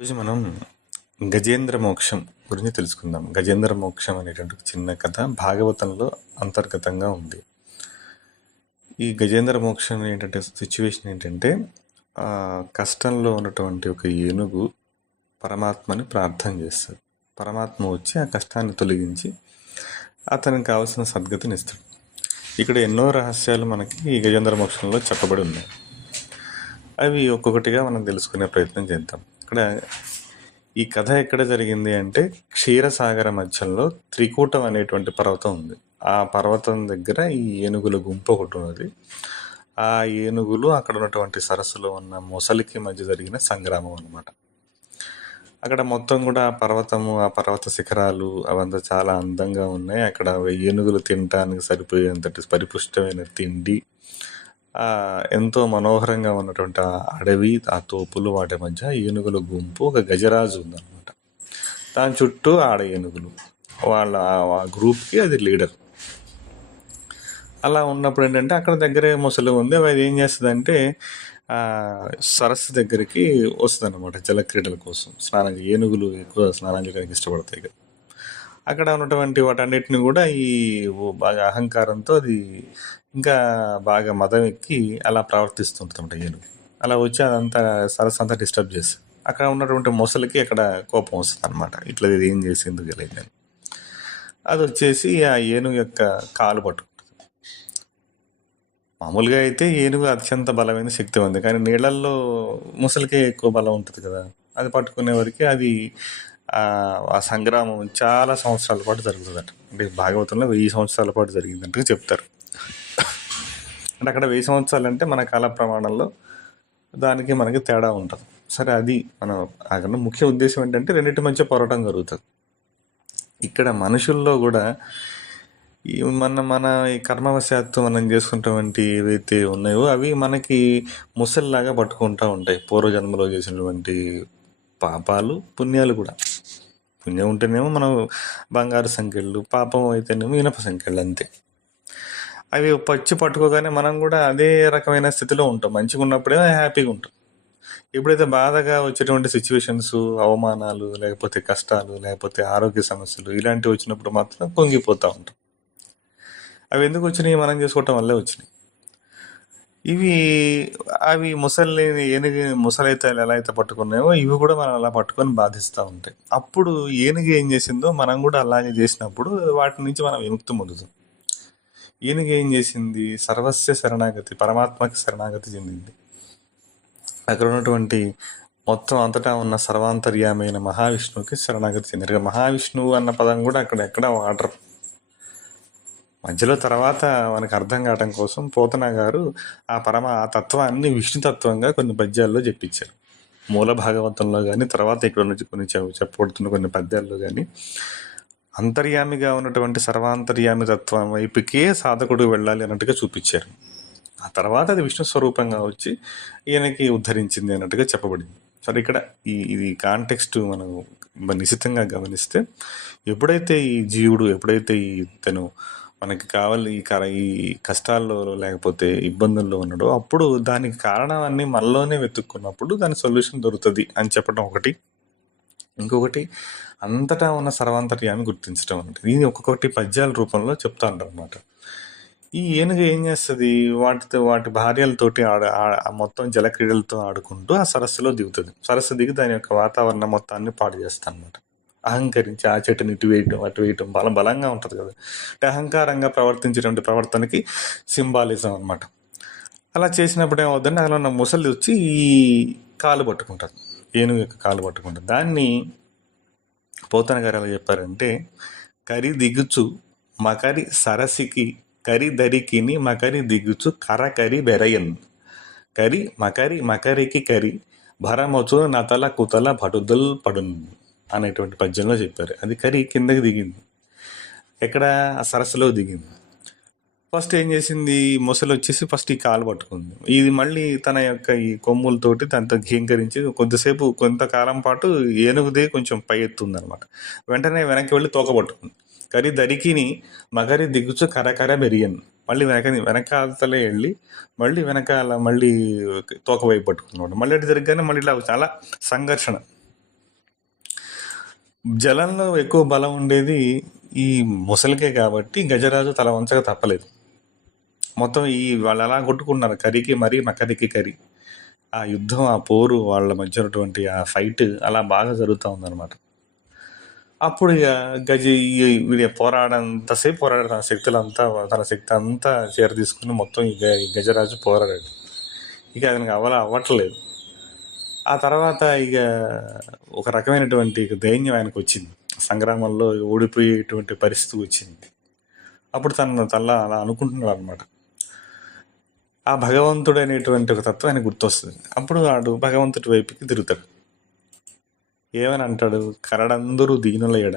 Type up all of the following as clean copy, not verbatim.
ఈరోజు మనం గజేంద్ర మోక్షం గురించి తెలుసుకుందాం. గజేంద్ర మోక్షం అనేటువంటి ఒక చిన్న కథ భాగవతంలో అంతర్గతంగా ఉంది. ఈ గజేంద్ర మోక్షం ఏంటంటే సిచ్యువేషన్ ఏంటంటే కష్టంలో ఉన్నటువంటి ఒక ఏనుగు పరమాత్మని ప్రార్థన చేస్తుంది. పరమాత్మ వచ్చి ఆ కష్టాన్ని తొలగించి అతనికి కావాల్సిన సద్గతిని ఇస్తాడు. ఇక్కడ ఎన్నో రహస్యాలు మనకి ఈ గజేంద్ర మోక్షంలో చెప్పబడి ఉన్నాయి. అవి ఒక్కొక్కటిగా మనం తెలుసుకునే ప్రయత్నం చేద్దాం. ఇక్కడ ఈ కథ ఎక్కడ జరిగింది అంటే క్షీరసాగర మధ్యంలో త్రికూటం అనేటువంటి పర్వతం ఉంది. ఆ పర్వతం దగ్గర ఈ ఏనుగుల గుంపు ఒకటి ఉన్నది. ఆ ఏనుగులు అక్కడ ఉన్నటువంటి సరస్సులో ఉన్న మొసలికి మధ్య జరిగిన సంగ్రామం అన్నమాట. అక్కడ మొత్తం కూడా ఆ పర్వతము, ఆ పర్వత శిఖరాలు అవంతా చాలా అందంగా ఉన్నాయి. అక్కడ ఏనుగులు తినటానికి సరిపోయేంతటి పరిపుష్టమైన తిండి, ఎంతో మనోహరంగా ఉన్నటువంటి ఆ అడవి, ఆ తోపులు, వాటి మధ్య ఏనుగుల గుంపు, ఒక గజరాజు ఉందన్నమాట. దాని చుట్టూ ఆడ ఏనుగులు, వాళ్ళ ఆ గ్రూప్కి అది లీడర్. అలా ఉన్నప్పుడు ఏంటంటే అక్కడ దగ్గరే ముసలి ఉంది. అది ఏం చేస్తుందంటే సరస్సు దగ్గరికి వస్తుంది అనమాట జలక్రీడల కోసం. ఏనుగులు ఎక్కువ స్నానం చేయడానికి ఇష్టపడతాయి కదా. అక్కడ ఉన్నటువంటి వాటన్నిటిని కూడా ఈ బాగా అహంకారంతో అది ఇంకా బాగా మదం ఎక్కి అలా ప్రవర్తిస్తుంటుంట ఏనుగు. అలా వచ్చి అదంతా సరస్సు అంతా డిస్టర్బ్ చేస్తుంది. అక్కడ ఉన్నటువంటి మొసలికి అక్కడ కోపం వస్తుంది అనమాట. ఇట్లా ఇది ఏం చేసింది తెలియదని. అది వచ్చేసి ఆ ఏనుగు యొక్క కాలు పట్టుకుంటుంది. మామూలుగా అయితే ఏనుగు అత్యంత బలమైన శక్తి ఉంది, కానీ నీళ్ళల్లో ముసలికే ఎక్కువ బలం ఉంటుంది కదా. అది పట్టుకునే వరకు అది ఆ సంగ్రామం చాలా సంవత్సరాల పాటు జరుగుతుందట. అంటే భాగవతంలో 1000 సంవత్సరాల పాటు జరిగిందంటే చెప్తారు. అంటే అక్కడ 1000 సంవత్సరాలు అంటే మన కాల ప్రమాణంలో దానికి మనకి తేడా ఉంటుంది. సరే, అది మనం అక్కడ ముఖ్య ఉద్దేశం ఏంటంటే రెండింటి మధ్య పోరాటం జరుగుతుంది. ఇక్కడ మనుషుల్లో కూడా మన ఈ కర్మవశాత్తు మనం చేసుకున్నటువంటి ఏవైతే ఉన్నాయో అవి మనకి ముసలిలాగా పట్టుకుంటూ ఉంటాయి. పూర్వజన్మలో చేసినటువంటి పాపాలు, పుణ్యాలు కూడా. పుణ్యం ఉంటేనేమో మనం బంగారు సంఖ్యలు, పాపం అయితేనేమో ఇనప సంఖ్యలు, అంతే. అవి పట్టుకోగానే మనం కూడా అదే రకమైన స్థితిలో ఉంటాం. మంచిగా ఉన్నప్పుడే హ్యాపీగా ఉంటాం. ఎప్పుడైతే బాధగా వచ్చేటువంటి సిచ్యువేషన్స్, అవమానాలు, లేకపోతే కష్టాలు, లేకపోతే ఆరోగ్య సమస్యలు ఇలాంటివి వచ్చినప్పుడు మాత్రం పొంగిపోతూ ఉంటాం. అవి ఎందుకు వచ్చినాయి? మనం చేసుకోవటం వల్లే వచ్చినాయి. అవి ముసలైతే ఎలా అయితే పట్టుకున్నాయో ఇవి కూడా మనం అలా పట్టుకొని బాధిస్తూ ఉంటాయి. అప్పుడు ఏనుగు ఏం చేసిందో మనం కూడా అలాగే చేసినప్పుడు వాటి నుంచి మనం విముక్తి పొందుతాం. ఏనుగు ఏం చేసింది? సర్వస్య శరణాగతి, పరమాత్మకి శరణాగతి చెందింది. అక్కడ ఉన్నటువంటి మొత్తం అంతటా ఉన్న సర్వాంతర్యామైన మహావిష్ణువుకి శరణాగతి చెందింది. మహావిష్ణువు అన్న పదం కూడా అక్కడ ఎక్కడ వాడరు. మధ్యలో తర్వాత మనకు అర్థం కావటం కోసం పోతన గారు ఆ తత్వాన్ని విష్ణుతత్వంగా కొన్ని పద్యాల్లో చెప్పించారు. మూల భాగవతంలో కానీ, తర్వాత ఇక్కడ నుంచి కొన్ని చెప్పబడుతున్న కొన్ని పద్యాల్లో కానీ అంతర్యామిగా ఉన్నటువంటి సర్వాంతర్యామి తత్వం వైపుకే సాధకుడు వెళ్ళాలి అన్నట్టుగా చూపించారు. ఆ తర్వాత అది విష్ణు స్వరూపంగా వచ్చి ఈయనకి ఉద్ధరించింది అన్నట్టుగా చెప్పబడింది. సరే, ఇక్కడ ఇది కాంటెక్స్ట్ మనం నిశితంగా గమనిస్తే ఎప్పుడైతే ఈ జీవుడు, ఎప్పుడైతే తను మనకి కావాలి ఈ కష్టాల్లో లేకపోతే ఇబ్బందుల్లో ఉన్నాడో అప్పుడు దానికి కారణం అన్ని మనలోనే వెతుక్కున్నప్పుడు దాని సొల్యూషన్ దొరుకుతుంది అని చెప్పడం ఒకటి. ఇంకొకటి అంతటా ఉన్న సర్వాంతర్యాన్ని గుర్తించడం అంటే ఇది ఒక్కొక్కటి పద్యాల రూపంలో చెప్తా ఉంటారు అనమాట. ఈ ఏనుగు ఏం చేస్తుంది? వాటి భార్యలతోటి మొత్తం జలక్రీడలతో ఆడుకుంటూ ఆ సరస్సులో దిగుతుంది. సరస్సు దిగి దాని యొక్క వాతావరణం మొత్తాన్ని పాడు చేస్తుంది అనమాట. అహంకరించి ఆ చెట్టుని ఇటు వేయటం అటు వేయటం బలంగా ఉంటుంది కదా. అంటే అహంకారంగా ప్రవర్తించేటువంటి ప్రవర్తనకి సింబాలిజం అనమాట. అలా చేసినప్పుడు ఏమవుతుందంటే అలా ఉన్న ముసలి వచ్చి ఈ కాలు పట్టుకుంటుంది, ఏనుగు యొక్క కాలు పట్టుకుంటుంది. దాన్ని పోతన గారు ఎలా చెప్పారంటే, కరి దిగుచు మకరి సరసికి కరి దరికిని మకరి దిగుచు కరి బెరయన్ కరి మకరికి కరి భరమొచు నతల కుతల పడుదల్ పడున్ అనేటువంటి పద్యంలో చెప్పారు. అది కరి కిందకి దిగింది. ఎక్కడ? ఆ సరస్సులో దిగింది. ఫస్ట్ ఏం చేసింది? ముసలి వచ్చేసి ఫస్ట్ ఈ కాలు పట్టుకుంది. ఇది మళ్ళీ తన యొక్క ఈ కొమ్ములతోటి తనతో ఘీంకరించి కొద్దిసేపు కొంతకాలం పాటు ఏనుగుదే కొంచెం పై ఎత్తుంది అనమాట. వెంటనే వెనక్కి వెళ్ళి తోక పట్టుకుంది. కరి దరికిని మగరి దిగుచు కరకర బెరియన్ మళ్ళీ వెనకాలతలే వెళ్ళి మళ్ళీ తోక వైపు పట్టుకున్నాడు. మళ్ళీ అటు జరగగానే మళ్ళీ ఇలా చాలా సంఘర్షణ. జలంలో ఎక్కువ బలం ఉండేది ఈ ముసలికే కాబట్టి గజరాజు తల వంచక తప్పలేదు. మొత్తం వాళ్ళు అలా కొట్టుకున్నారు, కరికి మరీ నకరికి కరి. ఆ యుద్ధం, ఆ పోరు, వాళ్ళ మధ్య ఉన్నటువంటి ఆ ఫైట్ అలా బాగా జరుగుతూ ఉందన్నమాట. అప్పుడు ఇక వీడి పోరాడంతసేపు పోరాడాడు, తన శక్తి అంతా చేర తీసుకుని మొత్తం ఈ గజరాజు పోరాడాడు. ఇక అతనికి అవ్వట్లేదు. ఆ తర్వాత ఇక ఒక రకమైనటువంటి దైన్యం ఆయనకు వచ్చింది, సంగ్రామంలో ఓడిపోయేటువంటి పరిస్థితి వచ్చింది. అప్పుడు తన అలా అనుకుంటున్నాడు అనమాట. ఆ భగవంతుడు అనేటువంటి ఒక తత్వం ఆయన గుర్తొస్తుంది. అప్పుడు వాడు భగవంతుడి వైపుకి తిరుగుతాడు. ఏమని అంటాడు? కరడందురు దీనుల ఎడ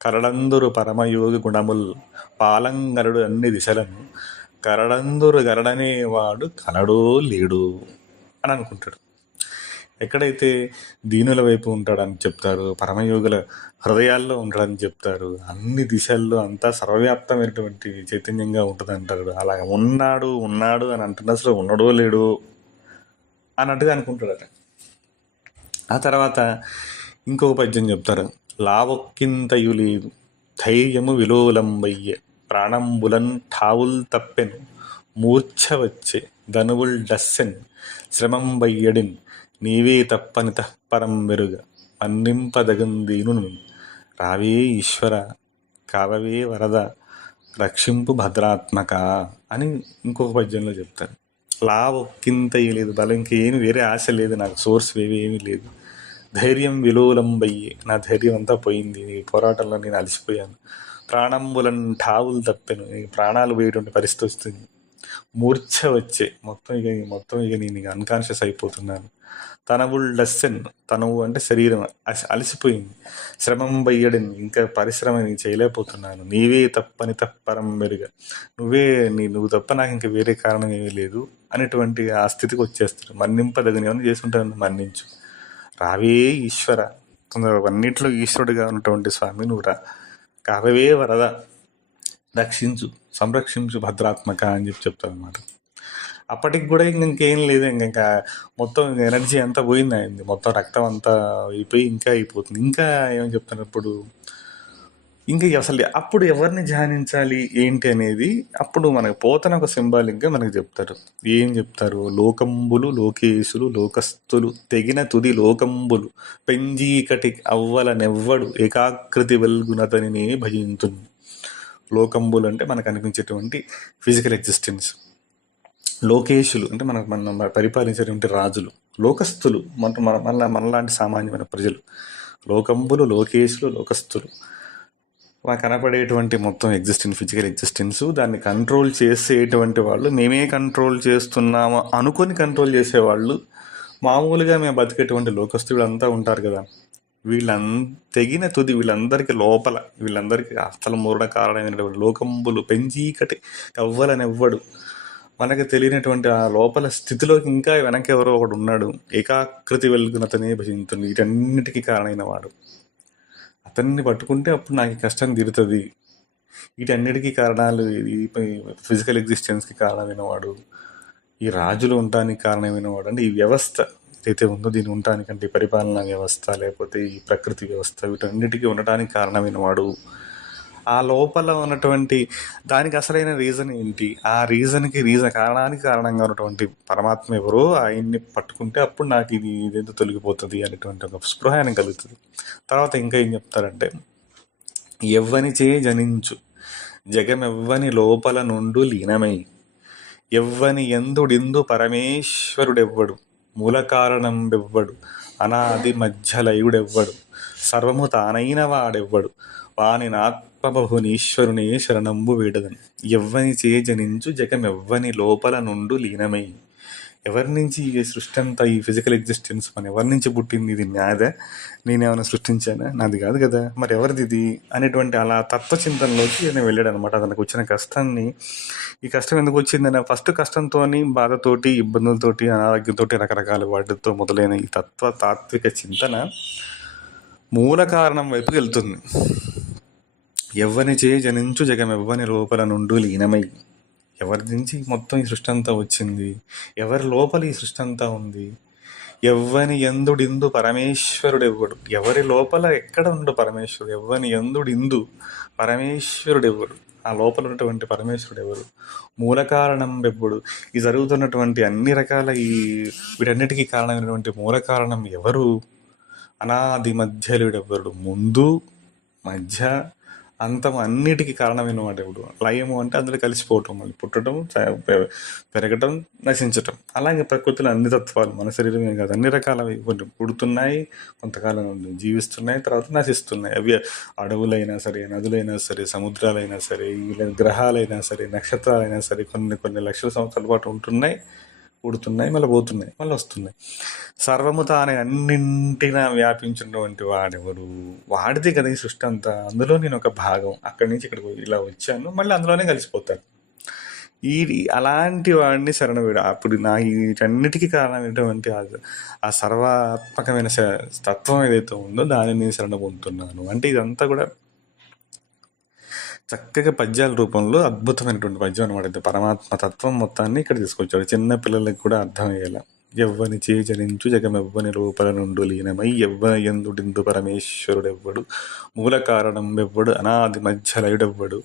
కరడందురు పరమయోగి గుణముల్ పాలంగరుడు అన్ని దిశలను కరడందురు గరడనే వాడు కలడో లేడు అని అనుకుంటాడు. ఎక్కడైతే దీనుల వైపు ఉంటాడని చెప్తారు, పరమయోగుల హృదయాల్లో ఉంటాడని చెప్తారు, అన్ని దిశల్లో అంతా సర్వవ్యాప్తమైనటువంటి చైతన్యంగా ఉంటుంది అంటారు. అలా ఉన్నాడు అని అంటున్నా, అసలు ఉన్నాడో లేడు అన్నట్టుగా అనుకుంటాడట. ఆ తర్వాత ఇంకొక పద్యం చెప్తారు. లావొక్కింతయు లేదు ధైర్యము విలోలంబయ్యే ప్రాణంబులన్ ఠావుల్ తప్పెన్ మూర్ఛ వచ్చే ధనువుల్ డస్సెన్ శ్రమంబయ్యడిన్ నీవే తప్పని తప్పరం మెరుగ మన్నింపదగందీను రావే ఈశ్వర కావవే వరద రక్షింపు భద్రాత్మక అని ఇంకొక పద్యంలో చెప్తారు. లావొక్కింతయు లేదు, బలం ఇంకేమి వేరే ఆశ లేదు, నాకు సోర్స్ ఏమీ లేదు. ధైర్యం విలోలంబయ్యి, నా ధైర్యం అంతా పోయింది, ఈ పోరాటంలో నేను అలసిపోయాను. ప్రాణంబులను ఠావులు తప్పాను, ఈ ప్రాణాలు పోయేటువంటి పరిస్థితి వస్తుంది. మూర్ఛ వచ్చే మొత్తం ఇక నేను అన్కాన్షియస్ అయిపోతున్నాను. తనవుల్ డస్సెన్, తనవు అంటే శరీరం అలసిపోయింది. శ్రమం బయ్యడని, ఇంకా పరిశ్రమ నేను చేయలేకపోతున్నాను. నీవే తప్పని తప్పరం మెరుగ, నువ్వు తప్ప నాకు ఇంకా వేరే కారణం ఏమీ లేదు అనేటువంటి ఆ స్థితికి వచ్చేస్తాడు. మన్నింపదగని ఏమైనా చేసుకుంటాను, మన్నించు. రావే ఈశ్వర, అన్నింటిలో ఈశ్వరుడిగా ఉన్నటువంటి స్వామి నువ్వు రా. కావవే వరద, రక్షించు, సంరక్షించు భద్రాత్మక అని చెప్తాను అనమాట. అప్పటికి కూడా ఇంకేం లేదు, ఇంకా మొత్తం ఎనర్జీ అంతా పోయింది అయింది, మొత్తం రక్తం అంతా అయిపోయి ఇంకా అయిపోతుంది. ఇంకా ఏమని చెప్తాను ఇప్పుడు, ఇంకా అసలు అప్పుడు ఎవరిని ధ్యానించాలి ఏంటి అనేది అప్పుడు మనకు పోతన ఒక సింబాలిక్గా మనకు చెప్తారు. ఏం చెప్తారు? లోకంబులు లోకేశులు లోకస్తులు తెగిన తుది లోకంబులు పెంజీకటి అవ్వల నెవ్వడు ఏకాకృతి వెల్గునతని భజింతును. లోకంబులు అంటే మనకు అనిపించేటువంటి ఫిజికల్ ఎగ్జిస్టెన్స్. లోకేశులు అంటే మన పరిపాలించేటువంటి రాజులు. లోకస్తులు మనలాంటి సామాన్యమైన ప్రజలు. లోకంబులు లోకేశులు లోకస్తులు, కనపడేటువంటి మొత్తం ఫిజికల్ ఎగ్జిస్టెన్స్, దాన్ని కంట్రోల్ చేసేటువంటి వాళ్ళు, మేమే కంట్రోల్ చేస్తున్నాము అనుకొని కంట్రోల్ చేసేవాళ్ళు, మామూలుగా మేము బతికేటువంటి లోకస్తులు అంతా ఉంటారు కదా. తెగిన తుది వీళ్ళందరికీ అసలు మూరణ కారణమైనటువంటి లోకంబులు పెంచీకటి కవ్వలనెవ్వడు, మనకు తెలియనటువంటి ఆ లోపల స్థితిలోకి ఇంకా వెనక ఎవరో ఒకడు ఉన్నాడు. ఏకాకృతి వెలుగునతనే భజింతుంది, వీటన్నిటికీ కారణమైన వాడు. అతన్ని పట్టుకుంటే అప్పుడు నాకు ఈ కష్టం తీరుతుంది. వీటన్నిటికీ కారణాలు ఈ ఫిజికల్ ఎగ్జిస్టెన్స్కి కారణమైన వాడు, ఈ రాజులు ఉండటానికి కారణమైన వాడు, అంటే ఈ వ్యవస్థ ఏదైతే ఉందో దీని ఉండటానికంటే పరిపాలనా వ్యవస్థ లేకపోతే ఈ ప్రకృతి వ్యవస్థ, వీటన్నిటికీ ఉండటానికి కారణమైన వాడు. ఆ లోపల ఉన్నటువంటి దానికి అసలైన రీజన్ ఏంటి, ఆ కారణానికి కారణంగా ఉన్నటువంటి పరమాత్మ ఎవరో ఆయన్ని పట్టుకుంటే అప్పుడు నాకు ఇదేంతో తొలగిపోతుంది అనేటువంటి ఒక స్పృహ ఆయన కలుగుతుంది. తర్వాత ఇంకా ఏం చెప్తారంటే, ఎవ్వనిచే జనించు జగమెవ్వని లోపల నుండు లీనమై ఎవ్వని ఎందుడిందు పరమేశ్వరుడెవ్వడు మూల కారణం బెవ్వడు అనాది మధ్యలయుడెవ్వడు సర్వము తానైన వాడెవ్వడు వాని నాత్మబహునీశ్వరునే శరణంబు వీడదను. ఎవ్వని చే జనించు జగమెవ్వని లోపల నుండు లీనమై, ఎవరి నుంచి ఈ సృష్టి అంతా, ఈ ఫిజికల్ ఎగ్జిస్టెన్స్ మన ఎవరి నుంచి పుట్టింది, ఇది నాదా, నేనేమైనా సృష్టించానా, నాది కాదు కదా, మరి ఎవరిది ఇది అనేటువంటి అలా తత్వచింతనలోకి నేను వెళ్ళాడు అనమాట. తనకు వచ్చిన కష్టాన్ని, ఈ కష్టం ఎందుకు వచ్చిందని ఫస్ట్ కష్టంతో, బాధతోటి, ఇబ్బందులతోటి, అనారోగ్యంతో, రకరకాల వాటితో మొదలైన ఈ తాత్విక చింతన మూల కారణం వైపుకి వెళ్తుంది. ఎవ్వని చే జనించు జగమెవ్వని లోపల నుండు లీనమై, ఎవరి నుంచి మొత్తం ఈ సృష్టి అంతా వచ్చింది, ఎవరి లోపల ఈ సృష్టి అంతా ఉంది, ఎవ్వని యందుడిందు పరమేశ్వరుడెవ్వడు. ఎవరి లోపల ఎక్కడ ఉండు పరమేశ్వరుడు, ఎవ్వని యందుడిందు పరమేశ్వరుడెవ్వడు, ఆ లోపల ఉన్నటువంటి పరమేశ్వరుడు ఎవరు, మూల కారణం ఎవ్వడు, ఈ జరుగుతున్నటువంటి అన్ని రకాల వీటన్నిటికీ కారణమైనటువంటి మూల కారణం ఎవరు, అనాది మధ్యలుడెవ్వడు, ముందు మధ్య అంతం అన్నిటికీ కారణమైన వాడు ఎవడు. లయము అంటే అందులో కలిసిపోవటం, మళ్ళీ పుట్టడం, పెరగటం, నశించటం. అలాగే ప్రకృతిలో అన్ని తత్వాలు, మన శరీరమే కాదు, అన్ని రకాలవి కొన్ని పుడుతున్నాయి, కొంతకాలం జీవిస్తున్నాయి, తర్వాత నశిస్తున్నాయి. అవి అడవులైనా సరే, నదులైనా సరే, సముద్రాలైనా సరే, గ్రహాలైనా సరే, నక్షత్రాలైనా సరే, కొన్ని కొన్ని లక్షల సంవత్సరాల పాటు ఉంటున్నాయి, పుడుతున్నాయి, మళ్ళీ పోతున్నాయి, మళ్ళీ వస్తున్నాయి. సర్వము తానే అన్నింటిన వ్యాపించినటువంటి వాడెవరు, వాడితే కదా ఈ సృష్టి అంతా. అందులో నేను ఒక భాగం, అక్కడి నుంచి ఇక్కడికి ఇలా వచ్చాను, మళ్ళీ అందులోనే కలిసిపోతాను. అలాంటి వాడిని శరణవేడు. అప్పుడు నా వీటన్నిటికీ కారణమైనటువంటి ఆ సర్వాత్మకమైన తత్వం ఏదైతే ఉందో దాన్ని నేను శరణ పొందుతున్నాను అంటే, ఇదంతా కూడా చక్కగా పద్యాల రూపంలో అద్భుతమైనటువంటి పద్యం అనమాట. ఇది పరమాత్మ తత్వం మొత్తాన్ని ఇక్కడ తీసుకొచ్చాడు, చిన్న పిల్లలకు కూడా అర్థమయ్యేలా. ఎవ్వని చేజనించు జగమెవ్వని లోపల నుండు లీనమై ఎవ్వని ఎందుడిందు పరమేశ్వరుడెవ్వడు, మూల కారణం ఎవ్వడు, అనాది మధ్యలయుడెవ్వడు,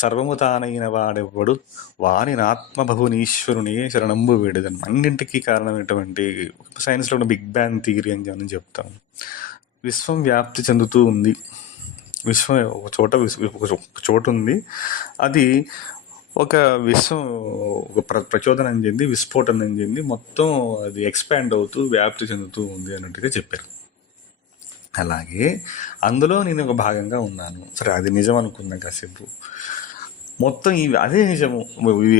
సర్వము తానైన వాడెవ్వడు, వాని ఆత్మభువనీశ్వరునే శరణంబు వేడుదను. అన్నింటికీ కారణమైనటువంటి సైన్స్లో ఉన్న బిగ్ బ్యాంగ్ థియరీ అని మనం చెప్తాం. విశ్వం వ్యాప్తి చెందుతూ ఉంది, విశ్వం ఒక చోట ఉంది, అది ఒక విశ్వం ఒక ప్రచోదనం చెంది, విస్ఫోటనం చెంది, మొత్తం అది ఎక్స్పాండ్ అవుతూ వ్యాప్తి చెందుతూ ఉంది అన్నట్టుగా చెప్పారు. అలాగే అందులో నేను ఒక భాగంగా ఉన్నాను. సరే, అది నిజం అనుకుందాం కాసేపు. మొత్తం అదే నిజము.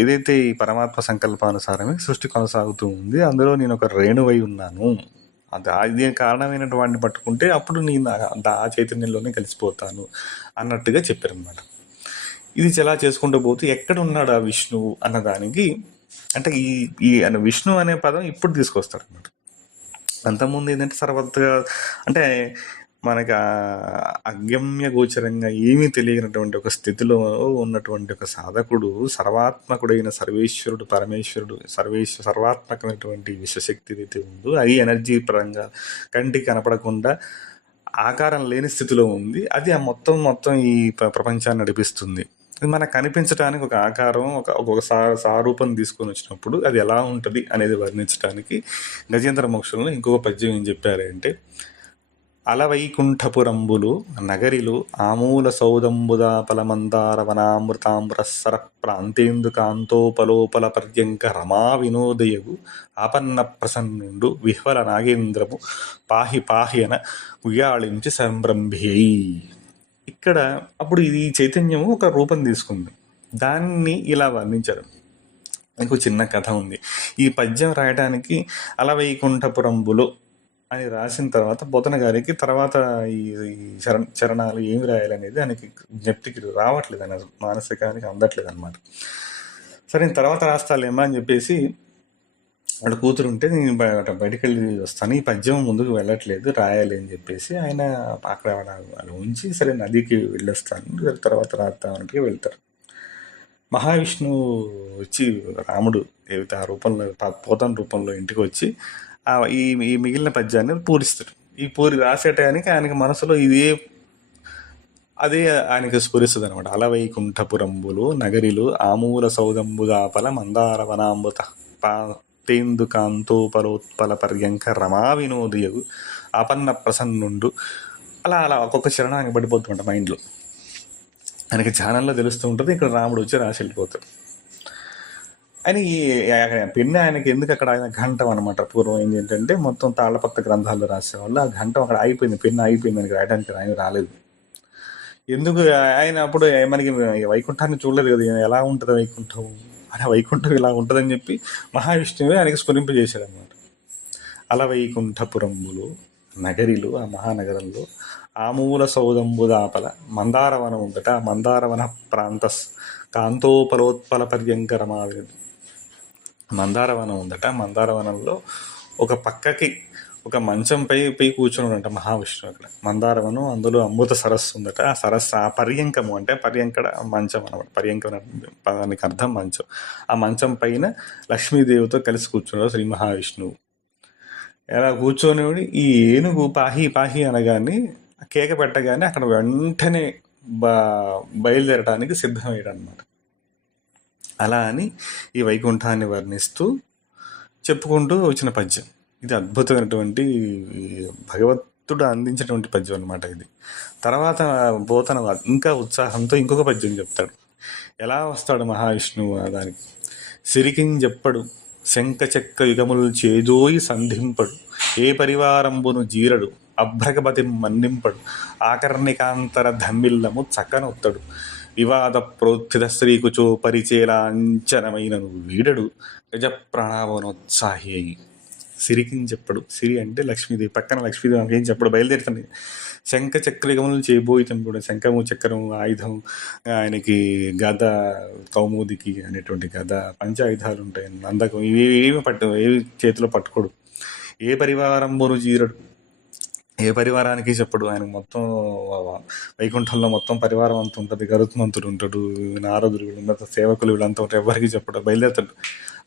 ఏదైతే ఈ పరమాత్మ సంకల్పానుసారమే సృష్టి కొనసాగుతూ ఉంది, అందులో నేను ఒక రేణువై ఉన్నాను. దీనికి కారణమైనటువంటి వాడిని పట్టుకుంటే అప్పుడు నేను ఆ చైతన్యంలోనే కలిసిపోతాను అన్నట్టుగా చెప్పారనమాట. ఇది ఎలా చేసుకుంటూ పోతూ ఎక్కడ ఉన్నాడు ఆ విష్ణువు అన్నదానికి, అంటే ఈ విష్ణు అనే పదం ఇప్పుడు తీసుకొస్తాడు అనమాట. అంతకుముందు ఏంటంటే సర్వత్గా, అంటే మనకి అగమ్య గోచరంగా ఏమీ తెలియనటువంటి ఒక స్థితిలో ఉన్నటువంటి ఒక సాధకుడు, సర్వాత్మకుడైన సర్వేశ్వరుడు, పరమేశ్వరుడు, సర్వాత్మకమైనటువంటి విశ్వశక్తి ఏదైతే ఉందో అది ఎనర్జీ పరంగా కంటికి కనపడకుండా ఆకారం లేని స్థితిలో ఉంది. అది ఆ మొత్తం ఈ ప్రపంచాన్ని నడిపిస్తుంది. మనకు కనిపించడానికి ఒక ఆకారం, ఒక సారూపం తీసుకొని వచ్చినప్పుడు అది ఎలా ఉంటుంది అనేది వర్ణించడానికి గజేంద్ర మోక్షంలో ఇంకొక పద్యం ఏం చెప్పారంటే, అలవైకుంఠపురంబులు నగరిలు ఆమూల సౌదంబుదాపల మందార వనామృతామృతసర ప్రాంతేందు కాంతోపలోపల పర్యంక రమా వినోదయగు ఆపన్న ప్రసన్నుండు విహ్వల నాగేంద్రము పాహి పాహి అన ఉయ్యాళించి సంభ్రంభి. ఇక్కడ అప్పుడు ఇది చైతన్యము ఒక రూపం తీసుకుంది, దాన్ని ఇలా వర్ణించారు. ఇంకో చిన్న కథ ఉంది. ఈ పద్యం రాయడానికి అలవైకుంఠపురంబులు అని రాసిన తర్వాత పోతన గారికి తర్వాత ఈ చరణాలు ఏమి రాయాలనేది ఆయనకి జ్ఞప్తికి రావట్లేదు, అని మానసికానికి అందట్లేదు అనమాట. సరే, నేను తర్వాత రాస్తాలేమా అని చెప్పేసి అక్కడ కూతురుంటే నేను బయటకు వెళ్ళి వస్తాను, ఈ పద్యం ముందుకు వెళ్ళట్లేదు, రాయాలి అని చెప్పేసి ఆయన అక్కడ అలా ఉంచి, సరే నదికి వెళ్ళొస్తాను, తర్వాత రాస్తామన్నట్టుగా వెళ్తారు. మహావిష్ణువు వచ్చి రాముడు ఏదైతే ఆ రూపంలో పోతన రూపంలో ఇంటికి వచ్చి ఈ మిగిలిన పద్యాన్ని పూరిస్తాడు. ఈ రాసే టయానికి ఆయనకి మనసులో అదే ఆయనకి స్ఫురిస్తుంది అనమాట. అలవైకుంఠపురంబులు నగరిలు ఆమూల సౌదంబుదాపల మందార వనాంబుత తేందు కాంతోపలోత్పల పర్యంక రమా వినోదయగు ఆపన్న ప్రసన్నుండు. అలా ఒక్కొక్క చరణానికి పడిపోతుంట మైండ్లో. ఆయనకి ధ్యానంలో తెలుస్తూ ఉంటుంది, ఇక్కడ రాముడు వచ్చి రాసి వెళ్ళిపోతాడు. అని పెన్ను ఆయనకి ఎందుకు అక్కడ ఆయన ఘంటం అనమాట. పూర్వం ఏంటంటే మొత్తం తాళపత్ర గ్రంథాల్లో రాసేవాళ్ళు, ఆ ఘంటం అక్కడ అయిపోయింది, పెన్ను అయిపోయింది, ఆయనకి రాయడానికి ఆయన రాలేదు. ఎందుకు ఆయన అప్పుడు మనకి వైకుంఠాన్ని చూడలేదు కదా, ఎలా ఉంటుంది వైకుంఠం అని, వైకుంఠం ఇలా ఉంటుందని చెప్పి మహావిష్ణువే ఆయనకి స్ఫురింపజేశాడు అనమాట. అలవైకుంఠపురంబులు నగరిలు, ఆ మహానగరంలో ఆమూల సౌదంబుదాపల మందారవనం ఉందట, ఆ మందారవన ప్రాంత కాంతోపలోత్పల పర్యంక రమావి మందారవనం ఉందట. మందారవనంలో ఒక పక్కకి ఒక మంచంపై కూర్చొని ఉంట మహావిష్ణువు అక్కడ. మందారవనం, అందులో అమృత సరస్సు ఉందట. ఆ సరస్సు, ఆ పర్యంకము అంటే పర్యంకడ మంచం అనమాట. పర్యంకం పదానికి అర్థం మంచం. ఆ మంచం పైన లక్ష్మీదేవితో కలిసి కూర్చున్నాడు శ్రీ మహావిష్ణువు. ఎలా కూర్చొని ఉండి ఈ ఏనుగు పాహి పాహి అనగానే కేక పెట్టగానే అక్కడ వెంటనే బా బయలుదేరడానికి సిద్ధమయ్యాడు అనమాట. అలా అని ఈ వైకుంఠాన్ని వర్ణిస్తూ చెప్పుకుంటూ వచ్చిన పద్యం ఇది. అద్భుతమైనటువంటి భగవంతుడు అందించినటువంటి పద్యం అనమాట ఇది. తర్వాత పోతన ఇంకా ఉత్సాహంతో ఇంకొక పద్యం చెప్తాడు. ఎలా వస్తాడు మహావిష్ణువు దానికి. సిరికింజెప్పడు శంఖచక్ర యుగముల్ చేజోయి సంధింపడు, ఏ పరివారంబును జీరడు అభ్రగపతి మన్నింపడు, ఆకర్ణికాంతర ధమ్మిల్లము చక్కనొత్తడు, వివాద ప్రోత్థిత శ్రీకుచో పరిచేలాంచనమైనను వీడడు, గజ ప్రణామనోత్సాహి అయి. సిరికించెప్పడు. సిరి అంటే లక్ష్మీదేవి, పక్కన లక్ష్మీదేవి మనకేం చెప్పడు, బయలుదేరుతుంది. శంఖ చక్రగములు చేయబోయితం కూడా, శంఖము చక్రము ఆయుధం, ఆయనకి గద, కౌముదికి అనేటువంటి గద, పంచాయుధాలు ఉంటాయి, నందకం, ఇవి ఏవి చేతిలో పట్టుకోడు. ఏ పరివారంబోను జీరడు, ఏ పరివారానికి చెప్పడు. ఆయన మొత్తం వైకుంఠంలో మొత్తం పరివారం అంతా ఉంటుంది. గరుత్మంతుడు ఉంటాడు, నారదుడు, ఉన్నత సేవకులు, వీళ్ళంతా ఉంటారు. ఎవరికి చెప్పడు, బయలుదేరుతాడు.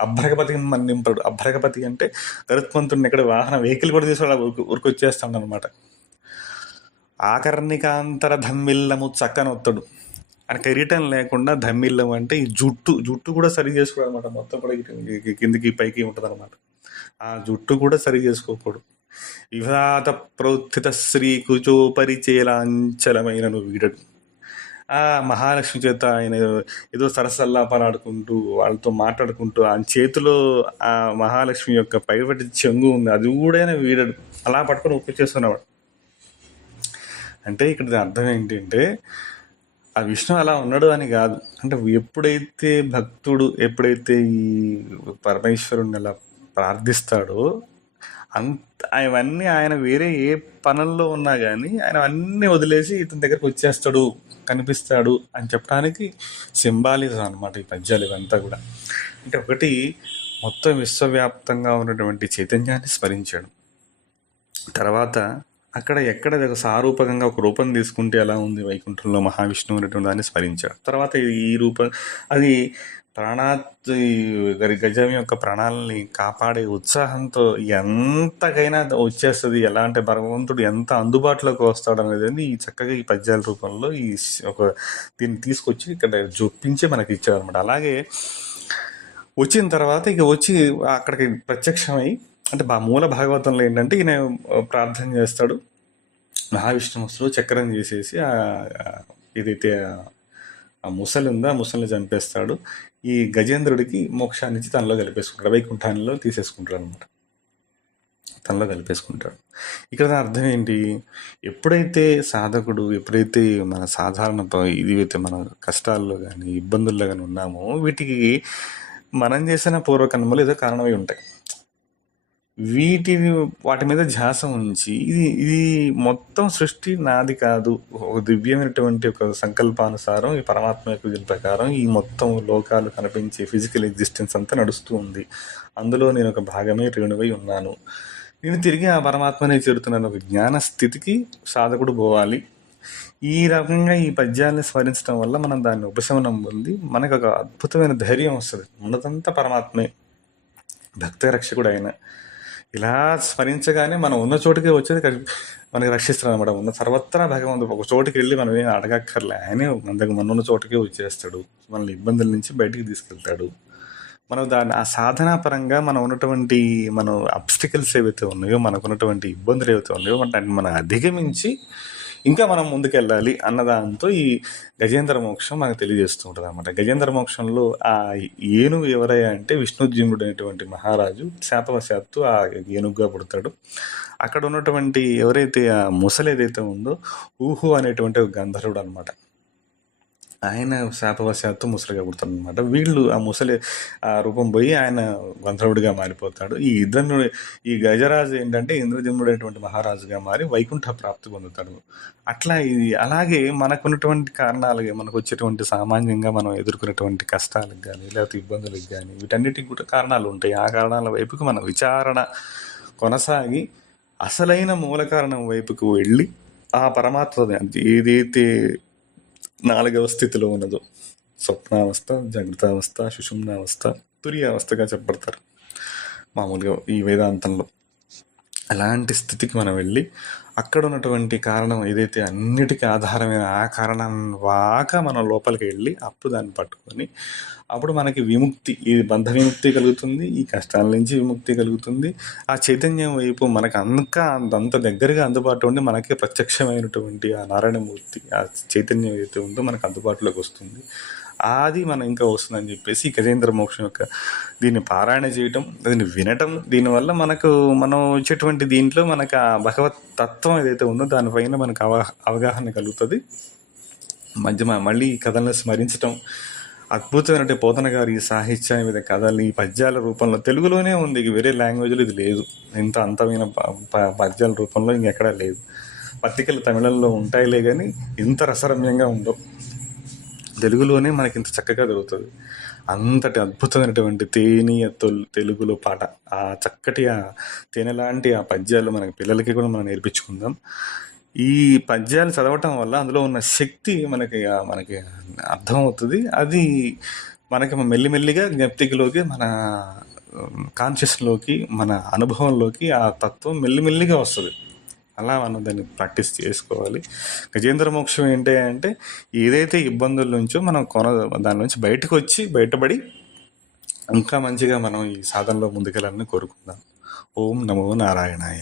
అభ్రగపతి మన్నింపడు. అభ్రగపతి అంటే గరుత్మంతుడిని ఎక్కడ వాహన వెహికల్ కూడా తీసుకుని ఉరికొచ్చేస్తాడు అనమాట. ఆకర్ణికాంతర ధమ్మిల్లము చక్కనొత్తడు. ఆయన కిరీటం లేకుండా ధమ్మిల్లం అంటే ఈ జుట్టు కూడా సరి చేసుకోడు అనమాట. మొత్తం కూడా కిందికి పైకి ఉంటుంది అనమాట. ఆ జుట్టు కూడా సరి చేసుకోకూడదు. వివాద ప్రోత్థిత శ్రీ కుచో పరిచేలాంచలమైనను వీడడు. ఆ మహాలక్ష్మి చేత ఆయన ఏదో సరసల్లాపాలు ఆడుకుంటూ వాళ్ళతో మాట్లాడుకుంటూ ఆ చేతిలో ఆ మహాలక్ష్మి యొక్క పైవటి చెంగు ఉంది, అది కూడా వీడడు. అలా పట్టుకొని ఒప్పించేసుకున్నవాడు. అంటే ఇక్కడ అర్థం ఏంటంటే ఆ విష్ణు అలా ఉన్నాడు అని కాదు. అంటే ఎప్పుడైతే భక్తుడు ఎప్పుడైతే ఈ పరమేశ్వరుణ్ణి అలా ప్రార్థిస్తాడో అవన్నీ ఆయన వేరే ఏ పనుల్లో ఉన్నా కానీ ఆయన అన్నీ వదిలేసి ఇతని దగ్గరకు వచ్చేస్తాడు, కనిపిస్తాడు అని చెప్పడానికి సింబాలిజం అనమాట ఈ పద్యాలు ఇవంతా కూడా. అంటే ఒకటి మొత్తం విశ్వవ్యాప్తంగా ఉన్నటువంటి చైతన్యాన్ని స్మరించాడు. తర్వాత అక్కడ ఎక్కడ ఒక సారూపకంగా ఒక రూపం తీసుకుంటే ఎలా ఉంది వైకుంఠంలో మహావిష్ణువు అనేటువంటి దాన్ని స్మరించాడు. తర్వాత ఈ రూపం అది గజం యొక్క ప్రాణాలని కాపాడే ఉత్సాహంతో ఎంతకైనా వచ్చేస్తుంది. ఎలా అంటే భగవంతుడు ఎంత అందుబాటులోకి వస్తాడు అనేది ఈ చక్కగా ఈ పద్యాల రూపంలో దీన్ని తీసుకొచ్చి ఇక్కడ జొప్పించి మనకి ఇచ్చాడు అనమాట. అలాగే వచ్చిన తర్వాత వచ్చి అక్కడికి ప్రత్యక్షమై, అంటే మూల భాగవతంలో ఏంటంటే ఈయన ప్రార్థన చేస్తాడు, మహావిష్ణు వస్తువు చక్రం చేసేసి ఏదైతే ఆ ముసలి ఉందో ఆ ముసలిని చంపేస్తాడు. ఈ గజేంద్రుడికి మోక్షాన్ని ఇచ్చి తనలో కలిపేసుకుంటాడు, వైకుంఠానిలో తీసేసుకుంటాడు అనమాట, తనలో కలిపేసుకుంటాడు. ఇక్కడ అర్థం ఏంటి, ఎప్పుడైతే సాధకుడు ఎప్పుడైతే మన సాధారణ ఇదైతే మన కష్టాల్లో కానీ ఇబ్బందుల్లో కానీ ఉన్నామో వీటికి మనం చేసిన పూర్వకర్మలు ఏదో కారణమై ఉంటాయి. వాటి మీద ధ్యాస ఉంచి ఇది మొత్తం సృష్టి నాది కాదు, ఒక దివ్యమైనటువంటి ఒక సంకల్పానుసారం ఈ పరమాత్మ యొక్క విధి ప్రకారం ఈ మొత్తం లోకాలు కనిపించే ఫిజికల్ ఎగ్జిస్టెన్స్ అంతా నడుస్తూ ఉంది, అందులో నేను ఒక భాగమే రేణువై ఉన్నాను, నేను తిరిగి ఆ పరమాత్మనే చేరుతున్నాను ఒక జ్ఞాన స్థితికి సాధకుడు పోవాలి. ఈ రకంగా ఈ పద్యాన్ని స్మరించడం వల్ల మనం దాన్ని ఉపశమనం పొంది మనకు ఒక అద్భుతమైన ధైర్యం వస్తుంది. ఉన్నదంతా పరమాత్మే, భక్త రక్షకుడు ఆయన. ఇలా స్మరించగానే మనం ఉన్న చోటుకే వచ్చేది మనకి రక్షిస్తాడు అనమాట. ఉన్న సర్వత్రా భగవంతుడు, ఒక చోటుకి వెళ్ళి మనం ఏం అడగక్కర్లే, ఆయనే మన ఉన్న చోటుకే వచ్చేస్తాడు, మనల్ని ఇబ్బందుల నుంచి బయటికి తీసుకెళ్తాడు. మనం దాన్ని ఆ సాధనా పరంగా మనం ఉన్నటువంటి అబ్స్టికల్స్ ఏవైతే ఉన్నాయో, మనకు ఉన్నటువంటి ఇబ్బందులు ఏవైతే ఉన్నాయో వాటిని మనం అధిగమించి ఇంకా మనం ముందుకెళ్ళాలి అన్నదాంతో ఈ గజేంద్ర మోక్షం మనకు తెలియజేస్తూ ఉంటుంది అనమాట. గజేంద్ర మోక్షంలో ఆ ఏనుగు ఎవరయ్యా అంటే విష్ణుద్యుమ్నుడు అనేటువంటి మహారాజు శాపవశాత్తు ఆ ఏనుగుగా పుడతాడు. అక్కడ ఉన్నటువంటి ఎవరైతే ఆ ముసలి ఏదైతే ఉందో ఊహు అనేటువంటి ఒక గంధర్వుడు అనమాట, ఆయన శాపవశాత్తు ముసలిగా పుడతాడు అనమాట. వీళ్ళు ఆ ముసలి ఆ రూపం పోయి ఆయన గంధర్వుడిగా మారిపోతాడు. ఈ గజరాజు ఏంటంటే ఇంద్రజముడైనటువంటి మహారాజుగా మారి వైకుంఠ ప్రాప్తి పొందుతాడు. అట్లా అలాగే మనకున్నటువంటి కారణాలుగా మనకు వచ్చేటువంటి సామాన్యంగా మనం ఎదుర్కొనేటువంటి కష్టాలకు కానీ లేకపోతే ఇబ్బందులకు కానీ వీటన్నిటికి కూడా కారణాలు ఉంటాయి. ఆ కారణాల వైపుకి మన విచారణ కొనసాగి అసలైన మూల కారణం వైపుకు వెళ్ళి ఆ పరమాత్మ ఏదైతే 4వ స్థితిలో ఉన్నదో, స్వప్నావస్థ, జాగ్రత్తావస్థ, సుషుమ్నావస్థ, తురియావస్థగా చెప్పబడతారు మామూలుగా ఈ వేదాంతంలో. అలాంటి స్థితికి మనం వెళ్ళి అక్కడ ఉన్నటువంటి కారణం ఏదైతే అన్నిటికీ ఆధారమైన ఆ కారణం వాక మనం లోపలికి వెళ్ళి అప్పుడు దాన్ని పట్టుకొని అప్పుడు మనకి విముక్తి, ఈ బంధ విముక్తి కలుగుతుంది, ఈ కష్టాల నుంచి విముక్తి కలుగుతుంది. ఆ చైతన్యం వైపు మనకు అంత దగ్గరగా అందుబాటులో ఉండి మనకే ప్రత్యక్షమైనటువంటి ఆ నారాయణమూర్తి, ఆ చైతన్యం ఏదైతే ఉందో మనకు అందుబాటులోకి వస్తుంది. అది మనం ఇంకా వస్తుందని చెప్పేసి ఈ గజేంద్ర మోక్షం యొక్క దీన్ని పారాయణ చేయటం, దీన్ని వినటం, దీనివల్ల మనం వచ్చేటువంటి దీంట్లో మనకు ఆ భగవత్ తత్వం ఏదైతే ఉందో దానిపైన మనకు అవగాహన కలుగుతుంది. మళ్ళీ ఈ కథలను స్మరించటం, అద్భుతమైన పోతన గారి ఈ సాహిత్యం మీద కథలు ఈ పద్యాల రూపంలో తెలుగులోనే ఉంది, వేరే లాంగ్వేజ్లో ఇది లేదు. ఇంత అంతమైన పద్యాల రూపంలో ఇంకెక్కడా లేదు. పత్రికలు తమిళంలో ఉంటాయిలే కానీ ఇంత రసరమ్యంగా ఉండవు. తెలుగులోనే మనకి ఇంత చక్కగా దొరుకుతుంది. అంతటి అద్భుతమైనటువంటి తేనీయ తెలుగులో పాట, ఆ చక్కటి ఆ తేనె లాంటి ఆ పద్యాలు మనకి పిల్లలకి కూడా మనం నేర్పించుకుందాం. ఈ పద్యాలు చదవటం వల్ల అందులో ఉన్న శక్తి మనకి అర్థమవుతుంది. అది మనకి మెల్లిమెల్లిగా జ్ఞప్తికలోకి, మన కాన్షియస్లోకి, మన అనుభవంలోకి ఆ తత్వం మెల్లిమెల్లిగా వస్తుంది. అలా మనం దాన్ని ప్రాక్టీస్ చేసుకోవాలి. గజేంద్ర మోక్షం ఏంటి అంటే ఏదైతే ఇబ్బందుల నుంచో మనం దాని నుంచి బయటపడి ఇంకా మంచిగా మనం ఈ సాధనలో ముందుకెళ్ళాలని కోరుకుందాం. ఓం నమో నారాయణాయ.